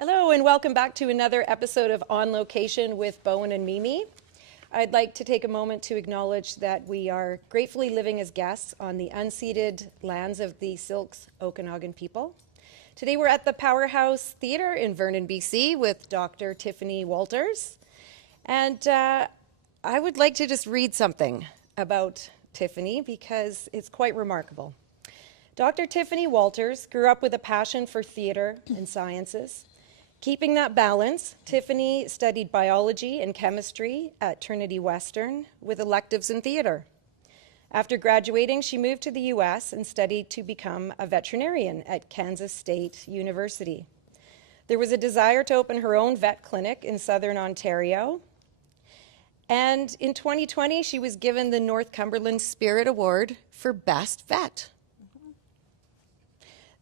Hello and welcome back to another episode of On Location with Bowen and Mimi. I'd like to take a moment to acknowledge that we are gratefully living as guests on the unceded lands of the Silks Okanagan people. Today we're at the Powerhouse Theatre in Vernon, BC with Dr. Tiffany Wolters. And I would like to just read something about Tiffany because it's quite remarkable. Dr. Tiffany Wolters grew up with a passion for theatre and sciences. Keeping that balance, Tiffany studied biology and chemistry at Trinity Western with electives in theatre. After graduating, she moved to the US and studied to become a veterinarian at Kansas State University. There was a desire to open her own vet clinic in Southern Ontario. And in 2020, she was given the North Cumberland Spirit Award for Best Vet.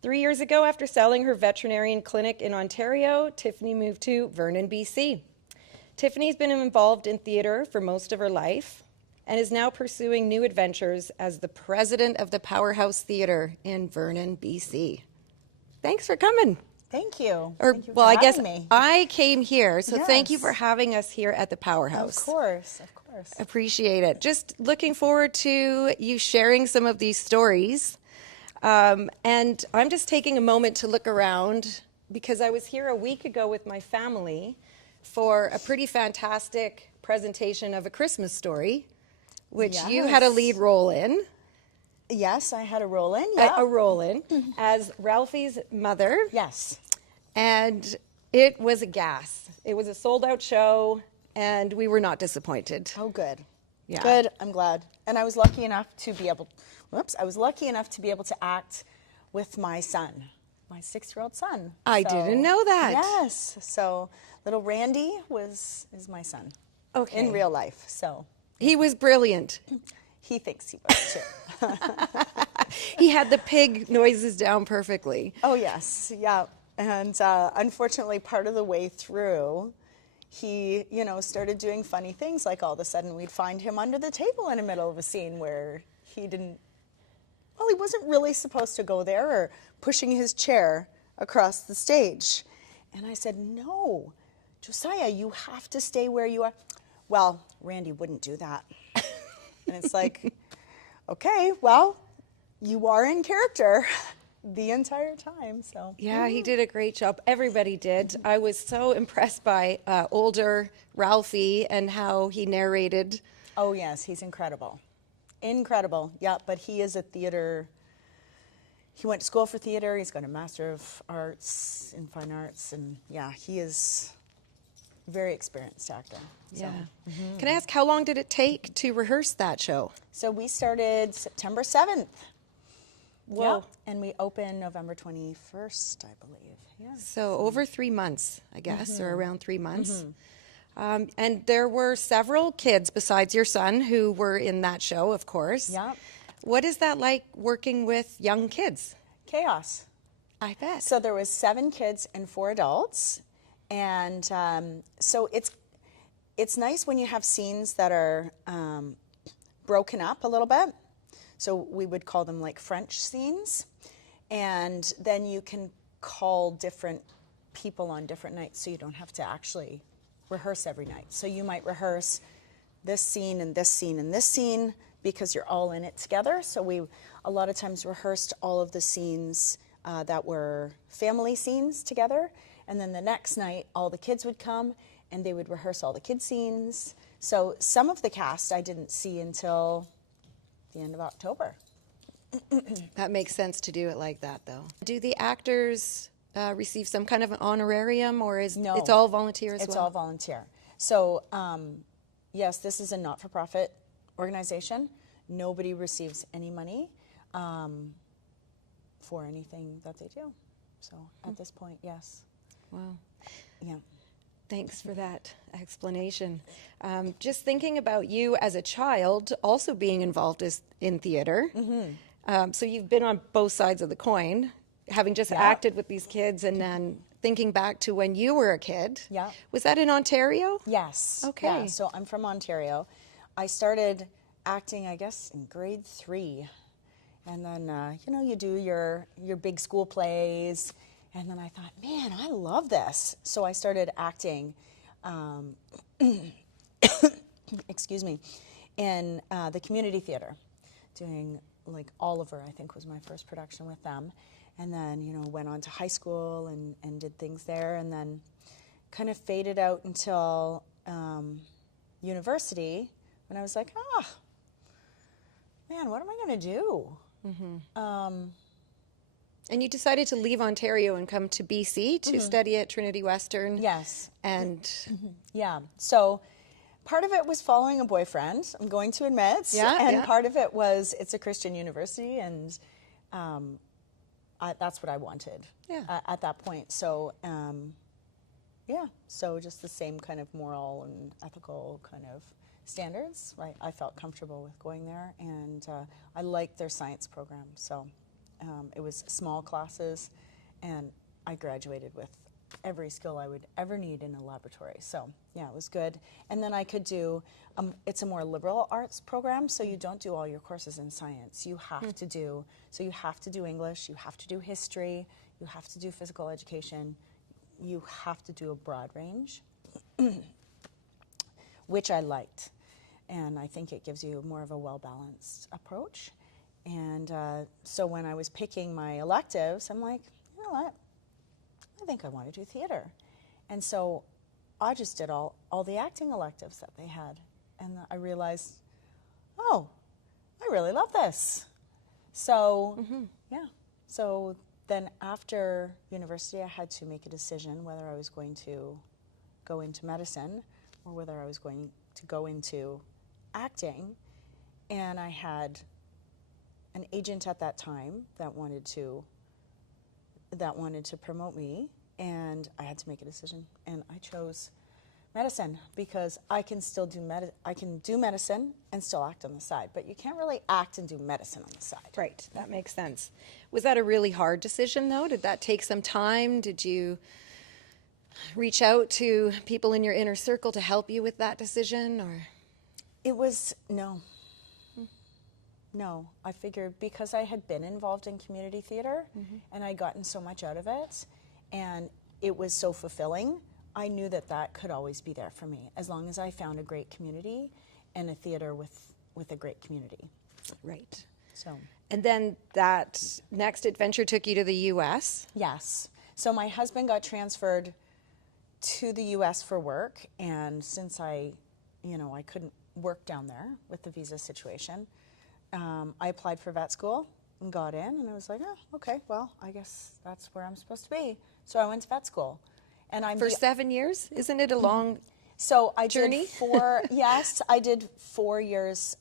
3 years ago, after selling her veterinarian clinic in Ontario, Tiffany moved to Vernon, BC. Tiffany's been involved in theatre for most of her life and is now pursuing new adventures as the president of the Powerhouse Theatre in Vernon, BC. Thanks for coming. Thank you. Or, thank you well, for I guess having me. I came here, so thank you Yes. for having us here at the Powerhouse. Of course, of course. Appreciate it. Just looking forward to you sharing some of these stories. And I'm just taking a moment to look around because I was here a week ago with my family for a pretty fantastic presentation of A Christmas Story, which you had a lead role in. Yes, I had a role in. Yeah. A role in as Ralphie's mother. Yes. And it was a gas. It was a sold out show and we were not disappointed. Oh, good. Yeah. Good. I'm glad. And I was lucky enough to be able. I was lucky enough to be able to act with my son, my 6-year-old son. I didn't know that. Yes. So little Randy is my son. Okay. In real life. So He was brilliant. he thinks he was too. He had the pig noises down perfectly. Oh yes, yeah. And unfortunately, part of the way through, he, started doing funny things. Like all of a sudden, we'd find him under the table in the middle of a scene where he wasn't really supposed to go there, or pushing his chair across the stage. And I said, "No, Josiah, you have to stay where you are." Well, Randy wouldn't do that. And it's like, okay, well, you are in character the entire time. So Yeah, he did a great job. Everybody did. I was so impressed by older Ralphie and how he narrated. Oh yes, he's incredible. Incredible. Yeah, but he is a theater. He went to school for theater. He's got a Master of Arts in Fine Arts, and yeah, he is a very experienced actor. So. Yeah. Can I ask, how long did it take to rehearse that show? So we started September 7th. Whoa. Yeah, and we opened November 21st, I believe. Yeah. So over 3 months, I guess, or around 3 months. And there were several kids besides your son who were in that show, of course. Yeah. What is that like working with young kids? Chaos. I bet. So there was 7 kids and 4 adults, and so it's nice when you have scenes that are broken up a little bit. So we would call them like French scenes, and then you can call different people on different nights, so you don't have to actually rehearse every night. So you might rehearse this scene and this scene and this scene because you're all in it together. So we a lot of times rehearsed all of the scenes that were family scenes together, and then the next night all the kids would come and they would rehearse all the kid scenes. So some of the cast I didn't see until the end of October. That makes sense to do it like that, though. Do the actors receive some kind of an honorarium, or No. it's all volunteer as well? It's all volunteer. So yes, this is a not-for-profit organization. Nobody receives any money for anything that they do. So at this point, yes. Wow. Yeah. Thanks for that explanation. Just thinking about you as a child also being involved in theater. So you've been on both sides of the coin, having just acted with these kids and then thinking back to when you were a kid. Yeah. Was that in Ontario? Yes. Okay. Yeah, so I'm from Ontario. I started acting, I guess, in grade 3. And then, you do your big school plays, And then I thought, man, I love this. So I started acting, excuse me, in the community theater, doing like Oliver, I think was my first production with them. And then, you know, went on to high school and did things there, and then kind of faded out until university, when I was like, man, what am I going to do? And you decided to leave Ontario and come to BC to study at Trinity Western. Yes. And Yeah. So part of it was following a boyfriend, I'm going to admit. And part of it was it's a Christian university, and that's what I wanted at that point. So, so just the same kind of moral and ethical kind of standards. Right? I felt comfortable with going there, and I liked their science program. So it was small classes, and I graduated with every skill I would ever need in a laboratory. So yeah, it was good. And then I could do, it's a more liberal arts program, so you don't do all your courses in science. You have to do, so you have to do English, you have to do history, you have to do physical education, you have to do a broad range, which I liked. And I think it gives you more of a well-balanced approach. And so when I was picking my electives, I'm like, you know what? I think I want to do theater. And so I just did all the acting electives that they had. And I realized, oh, I really love this. So, So then after university, I had to make a decision whether I was going to go into medicine or whether I was going to go into acting. And I had an agent at that time that wanted to promote me, and I had to make a decision, and I chose medicine because I can still do medicine and still act on the side, but you can't really act and do medicine on the side. right, that makes sense. Was that a really hard decision, though? Did that take some time? Did you reach out to people in your inner circle to help you with that decision, or? It was, no, I figured because I had been involved in community theater and I'd gotten so much out of it and it was so fulfilling, I knew that could always be there for me as long as I found a great community and a theater with a great community. Right. So. And then that next adventure took you to the U.S.? Yes. So my husband got transferred to the U.S. for work, and since I couldn't work down there with the visa situation, I applied for vet school and got in, and I was like, oh, okay, well, I guess that's where I'm supposed to be. So I went to vet school. And I'm For 7 years? Isn't it a long So I journey? Did I did 4 years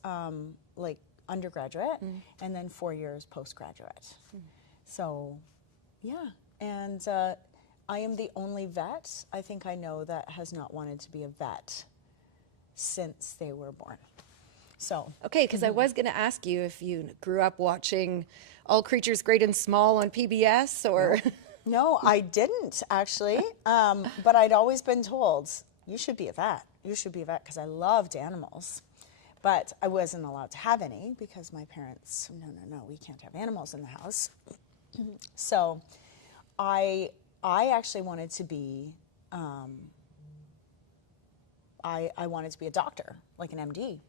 like undergraduate and then 4 years postgraduate. So, yeah. And I am the only vet I think I know that has not wanted to be a vet since they were born. So. Okay, because I was going to ask you if you grew up watching All Creatures Great and Small on PBS, or... No, I didn't actually, but I'd always been told, you should be a vet. You should be a vet, because I loved animals. But I wasn't allowed to have any because my parents, no, we can't have animals in the house. So I actually wanted to be, I wanted to be a doctor, like an MD.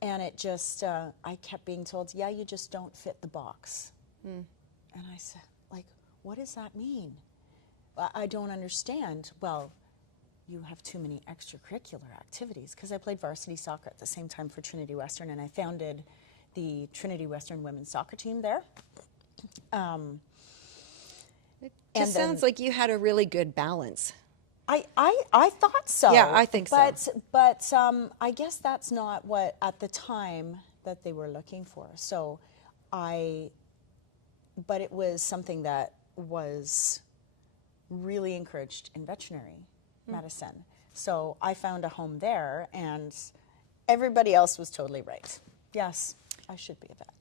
And it just, I kept being told, yeah, you just don't fit the box. And I said, like, what does that mean? I don't understand. Well, you have too many extracurricular activities, because I played varsity soccer at the same time for Trinity Western, and I founded the Trinity Western women's soccer team there. It just sounds like you had a really good balance. I thought so. Yeah, I think so. But I guess that's not what, at the time, that they were looking for. So but it was something that was really encouraged in veterinary medicine. So I found a home there, and everybody else was totally right. Yes, I should be a vet.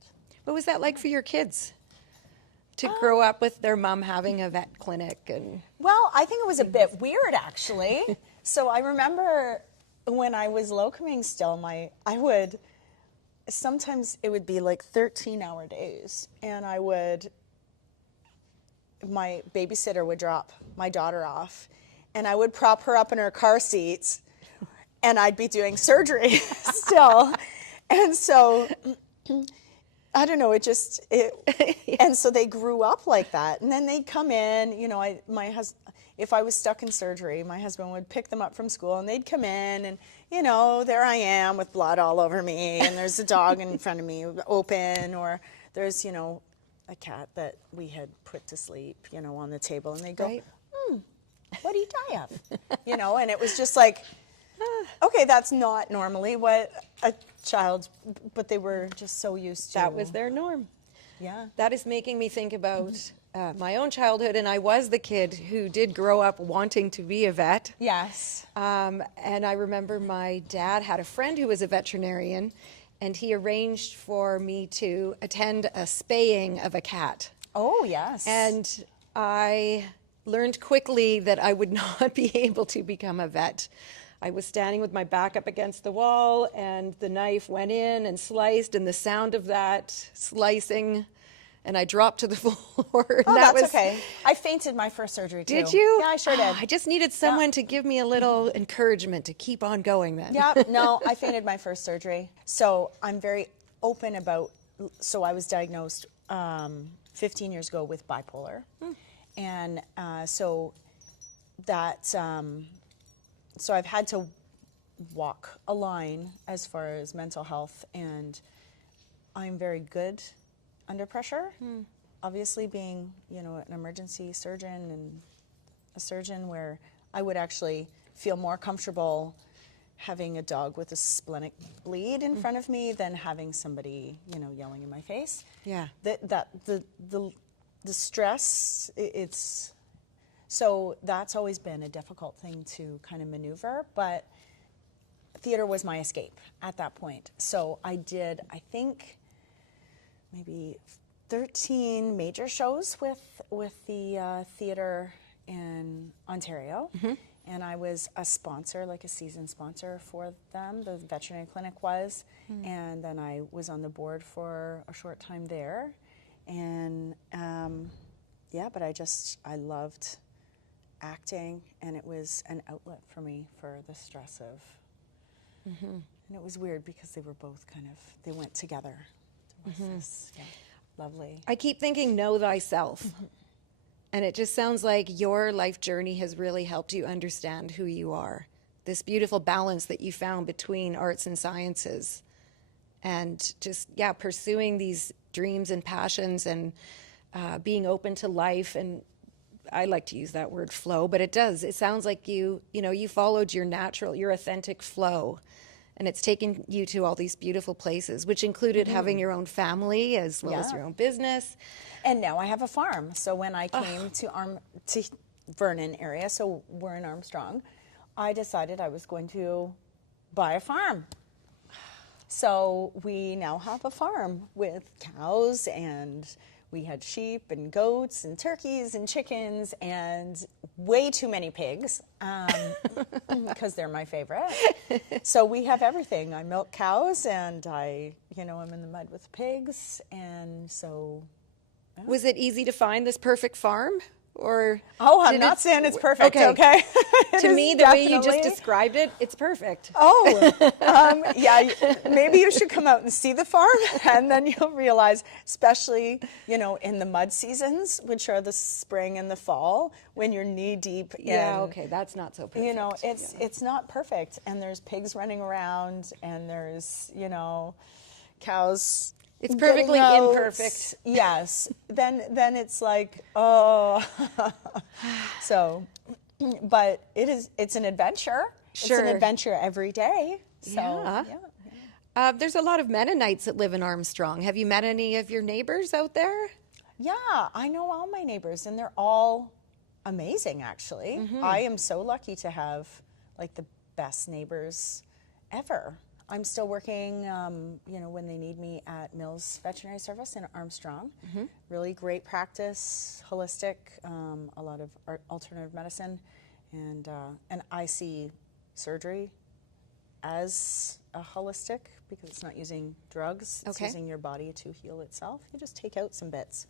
What was that like for your kids? To grow up with their mom having a vet clinic? And well, I think it was a bit weird, actually. So I remember when I was locuming still, sometimes it would be like 13-hour days, and I would my babysitter would drop my daughter off, and I would prop her up in her car seats, and I'd be doing surgery still. And so, I don't know, and so they grew up like that. And then they'd come in, you know, if I was stuck in surgery, my husband would pick them up from school, and they'd come in, and, you know, there I am with blood all over me, and there's a dog in front of me open, or there's, you know, a cat that we had put to sleep, you know, on the table, and they go, Right. what do you die of? You know, and it was just like, okay, that's not normally what a child, but they were just so used to. That was their norm. Yeah. That is making me think about my own childhood, and I was the kid who did grow up wanting to be a vet. Yes. And I remember my dad had a friend who was a veterinarian, and he arranged for me to attend a spaying of a cat. Oh, yes. And I learned quickly that I would not be able to become a vet. I was standing with my back up against the wall, and the knife went in and sliced, and the sound of that slicing, and I dropped to the floor. And Oh, that that's was, okay. I fainted my first surgery, too. Did you? Yeah, I sure did. I just needed someone to give me a little encouragement to keep on going then. Yeah, no, I fainted my first surgery. So I'm very open about, so I was diagnosed 15 years ago with bipolar. And so that, so I've had to walk a line as far as mental health, and I'm very good under pressure. Obviously being, you know, an emergency surgeon and a surgeon where I would actually feel more comfortable having a dog with a splenic bleed in front of me than having somebody, you know, yelling in my face. Yeah. The stress, it's, so that's always been a difficult thing to kind of maneuver, but theater was my escape at that point. So I did, I think, maybe 13 major shows with the theater in Ontario. And I was a sponsor, like a season sponsor for them. The veterinary clinic was. And then I was on the board for a short time there. And yeah, but I loved acting, and it was an outlet for me for the stress of, and it was weird because they were both kind of, they went together. There was this, yeah, lovely. I keep thinking, know thyself. And it just sounds like your life journey has really helped you understand who you are. This beautiful balance that you found between arts and sciences, and just, yeah, pursuing these dreams and passions, and being open to life. And I like to use that word flow, but it sounds like you followed your natural, your authentic flow. And it's taken you to all these beautiful places, which included having your own family as well as your own business. And now I have a farm. So when I came to Vernon area, so we're in Armstrong, I decided I was going to buy a farm. So we now have a farm with cows, and we had sheep and goats and turkeys and chickens and way too many pigs, because they're my favorite. So we have everything. I milk cows, and I'm in the mud with pigs, and so. Was it easy to find this perfect farm? Or I'm not saying it's perfect, okay? To me, the way you just described it, it's perfect. Yeah, maybe you should come out and see the farm, and then you'll realize, especially, in the mud seasons, which are the spring and the fall, when you're knee deep in. Yeah, okay, that's not so perfect. It's not perfect, and there's pigs running around, and there's, cows. It's perfectly imperfect. Yes. Then it's like, oh. So, but it's an adventure. Sure. It's an adventure every day. So, yeah. There's a lot of Mennonites that live in Armstrong. Have you met any of your neighbors out there? Yeah, I know all my neighbors, and they're all amazing, actually. I am so lucky to have, like, the best neighbors ever. I'm still working, when they need me at Mills Veterinary Service in Armstrong. Really great practice, holistic, a lot of alternative medicine, and I see surgery as a holistic because it's not using drugs. It's using your body to heal itself. You just take out some bits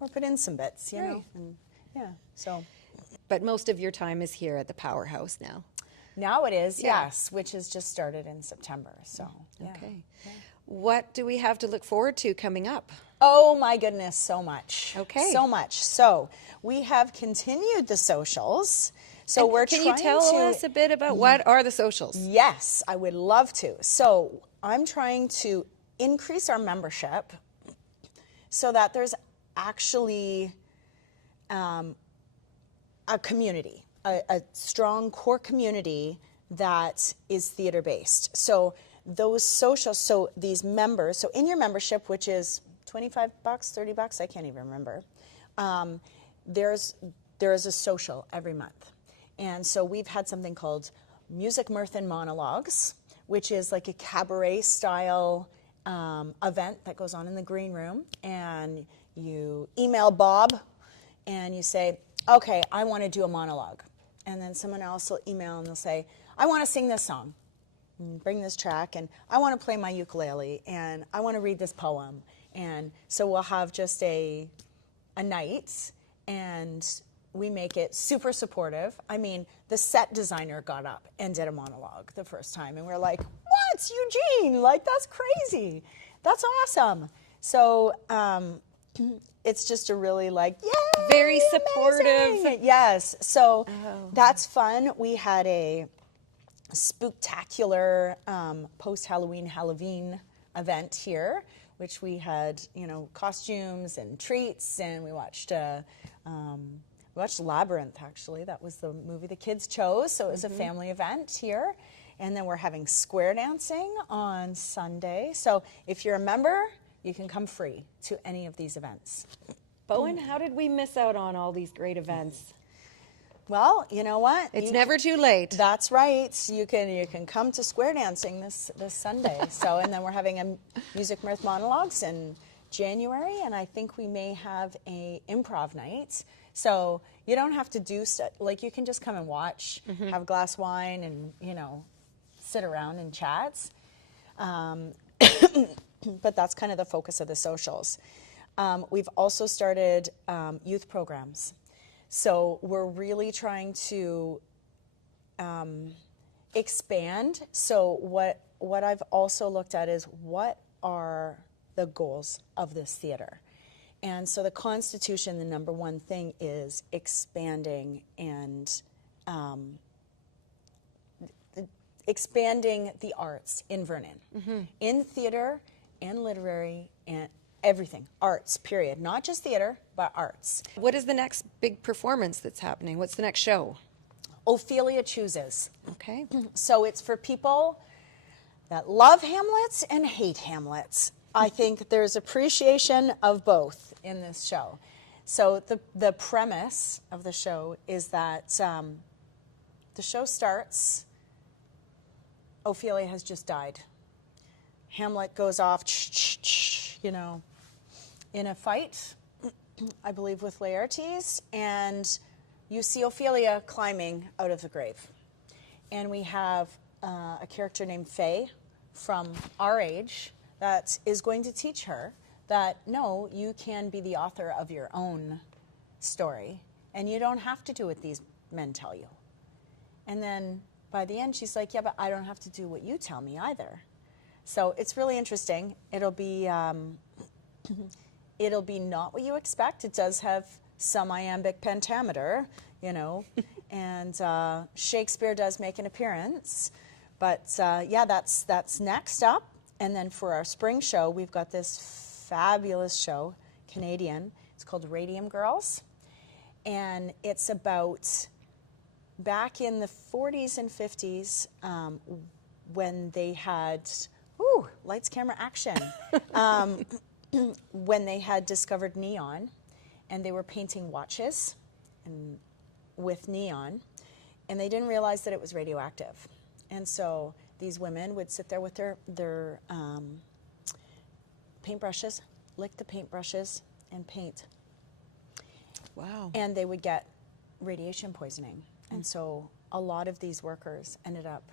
or put in some bits, you know. Yeah. So But most of your time is here at the Powerhouse now. now it is, Yeah. yes, which has just started in September. So, yeah. Okay. What do we have to look forward to coming up? Oh my goodness, so much. Okay. So much. So we have continued the socials. So we're Can trying you tell to. us a bit about what are the socials? Yes, I would love to. So I'm trying to increase our membership so that there's actually a community, a strong core community that is theater based. So those socials, so these members, so in your membership, which is $25, $30, I can't even remember, there is a social every month. And so we've had something called Music, Mirth, and Monologues, which is like a cabaret style event that goes on in the green room. And you email Bob and you say, okay, I want to do a monologue. And then someone else will email and they'll say, I want to sing this song, and bring this track, and I want to play my ukulele, and I want to read this poem. And so we'll have just a night, and we make it super supportive. I mean, the set designer got up and did a monologue the first time, and we're like, what, Eugene? Like, that's crazy. That's awesome. So it's just a really like, yay, Very supportive. amazing. Yes. So that's fun. We had a spooktacular post-Halloween event here, which we had, costumes and treats, and we watched Labyrinth, actually. That was the movie the kids chose, so it was a family event here. And then we're having square dancing on Sunday. So if you're a member, you can come free to any of these events. Bowen, how did we miss out on all these great events? Well, you know what? It's never too late. That's right. You can come to square dancing this Sunday. So, and then we're having a Music, Mirth, Monologues in January, and I think we may have a improv night. So you don't have to do stuff, like you can just come and watch, have a glass of wine, and sit around and chat. But that's kind of the focus of the socials. We've also started youth programs. So we're really trying to expand. So what I've also looked at is what are the goals of this theater? And so the Constitution, the number one thing is expanding and expanding the arts in Vernon, in theater and literary and everything, arts, period. Not just theater, but arts. What is the next big performance that's happening? What's the next show? Ophelia Chooses. Okay. So it's for people that love Hamlet and hate Hamlet. I think there's appreciation of both in this show. So the premise of the show is that the show starts, Ophelia has just died. Hamlet goes off, in a fight, I believe with Laertes, and you see Ophelia climbing out of the grave. And we have a character named Faye from our age that is going to teach her that, no, you can be the author of your own story, and you don't have to do what these men tell you. And then by the end, she's like, yeah, but I don't have to do what you tell me either. So it's really interesting. It'll be not what you expect. It does have some iambic pentameter, and Shakespeare does make an appearance. But yeah, that's next up. And then for our spring show, we've got this fabulous show, Canadian. It's called Radium Girls. And it's about back in the 40s and 50s when they had, lights, camera, action. When they had discovered neon, and they were painting watches with neon, and they didn't realize that it was radioactive. And so these women would sit there with their paintbrushes, lick the paintbrushes, and paint. Wow. And they would get radiation poisoning. And so a lot of these workers ended up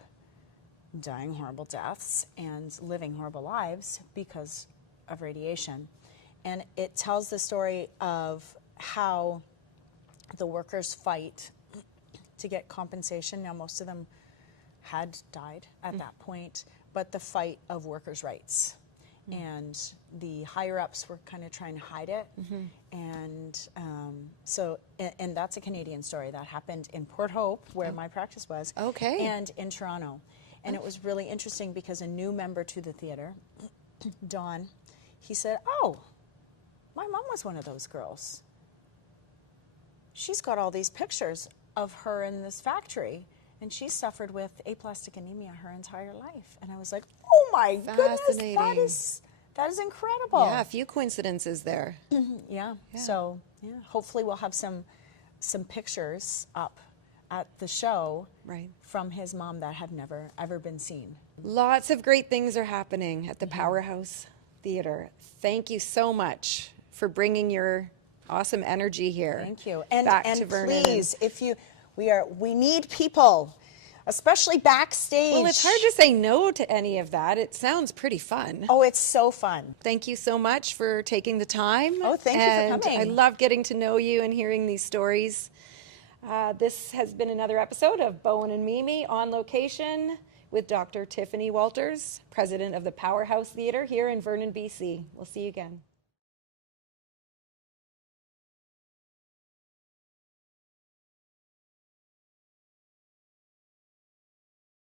dying horrible deaths and living horrible lives because of radiation. And it tells the story of how the workers' fight to get compensation. Now, most of them had died at that point, but the fight of workers' rights. And the higher-ups were kind of trying to hide it. And and that's a Canadian story. That happened in Port Hope, where my practice was, Okay. and in Toronto. And it was really interesting because a new member to the theatre, Don, he said, "Oh, my mom was one of those girls. She's got all these pictures of her in this factory, and she suffered with aplastic anemia her entire life." And I was like, "Oh my goodness, Fascinating. that is incredible." Yeah, a few coincidences there. Yeah. So hopefully we'll have some pictures up at the show Right. from his mom that have never ever been seen. Lots of great things are happening at the Powerhouse Theatre. Thank you so much for bringing your awesome energy here. Thank you. And back and to Vernon. please, if you we need people, especially backstage. Well, it's hard to say no to any of that. It sounds pretty fun. Oh, it's so fun. Thank you so much for taking the time. Oh, thank you for And coming. I love getting to know you and hearing these stories. This has been another episode of Bowen and Mimi on location with Dr. Tiffany Wolters, president of the Powerhouse Theatre here in Vernon, BC. We'll see you again.